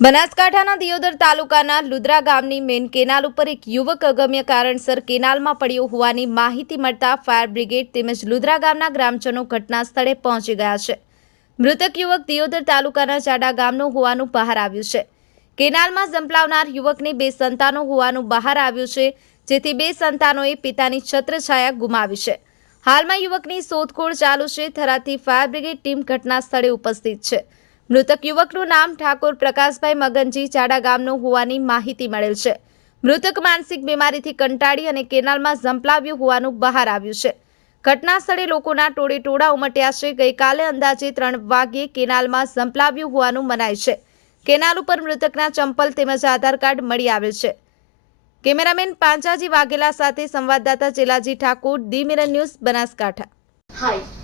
બનાસકાંઠાના દિયોદર તાલુકાના લુદ્રા ગામની મેન કેનાલ ઉપર એક યુવક અગમ્ય કારણસર કેનાલમાં પડ્યો હોવાની માહિતી મળતા ફાયર બ્રિગેડ તેમજ લુદ્રા ગામના ગ્રામજનો ઘટના સ્થળે પહોંચી ગયા છે. મૃતક યુવક દિયોદર તાલુકાના ચાડા ગામનો હોવાનું બહાર આવ્યું છે. કેનાલમાં ઝંપલાવનાર યુવકને બે સંતાનો હોવાનું બહાર આવ્યું છે, જેથી બે સંતાનોએ પિતાની છત્રછાયા ગુમાવી છે. હાલમાં યુવકની શોધખોળ ચાલુ છે, થરાદથી ફાયર બ્રિગેડ ટીમ ઘટના સ્થળે ઉપસ્થિત છે. મૃતક યુવકનું નામ ઠાકોર પ્રકાશભાઈ મગનજી ચાડા ગામનું હોવાની માહિતી મળેલ છે. મૃતક માનસિક બીમારીથી કંટાળી અને કેનાલમાં ઝંપલાવ્યું હોવાનું બહાર આવ્યું છે. ઘટના સ્થળે લોકોના ટોળે ટોળા ઉમટ્યા છે. ગઈકાલે અંદાજે ત્રણ વાગ્યે કેનાલમાં ઝંપલાવ્યું હોવાનું મનાય છે. કેનાલ ઉપર મૃતકના ચંપલ તેમજ આધાર કાર્ડ મળી આવેલ છે. કેમેરામેન પાંચાજી વાઘેલા સાથે સંવાદદાતા Chelaji Thakor mirror news Banaskantha. Hi